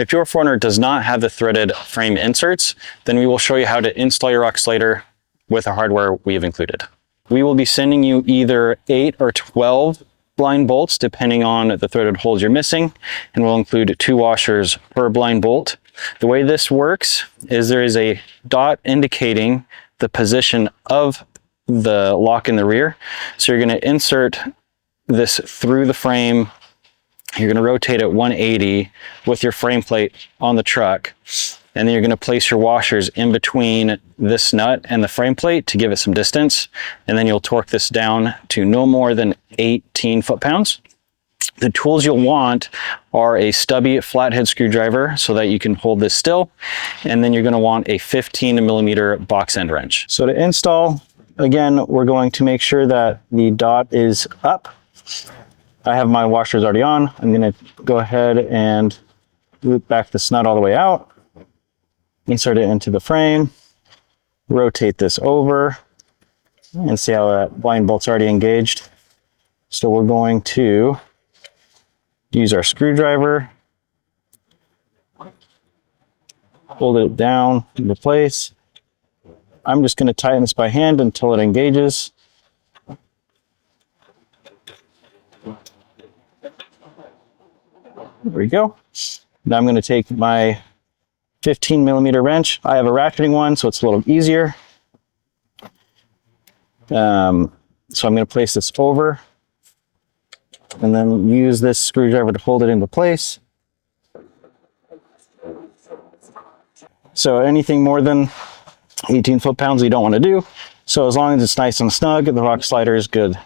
If your 4Runner does not have the threaded frame inserts, then we will show you how to install your rock slider with the hardware we have included. We will be sending you either 8 or 12 blind bolts, depending on the threaded holes you're missing, and we'll include 2 washers per blind bolt. The way this works is there is a dot indicating the position of the lock in the rear. So you're going to insert this through the frame. You're going to rotate it 180 with your frame plate on the truck, and then you're going to place your washers in between this nut and the frame plate to give it some distance, and then you'll torque this down to no more than 18 foot-pounds. The tools you'll want are a stubby flathead screwdriver so that you can hold this still, and then you're going to want a 15mm box end wrench. So to install, again, we're going to make sure that the dot is up. I have my washers already on. I'm going to go ahead and loop back this nut all the way out, insert it into the frame, rotate this over, and see how that blind bolt's already engaged. So we're going to use our screwdriver, hold it down into place. I'm just going to tighten this by hand until it engages. There we go. Now I'm going to take my 15mm wrench. I have a ratcheting one, so it's a little easier. So I'm going to place this over and then use this screwdriver to hold it into place. So anything more than 18 foot-pounds you don't want to do. So as long as it's nice and snug, the rock slider is good.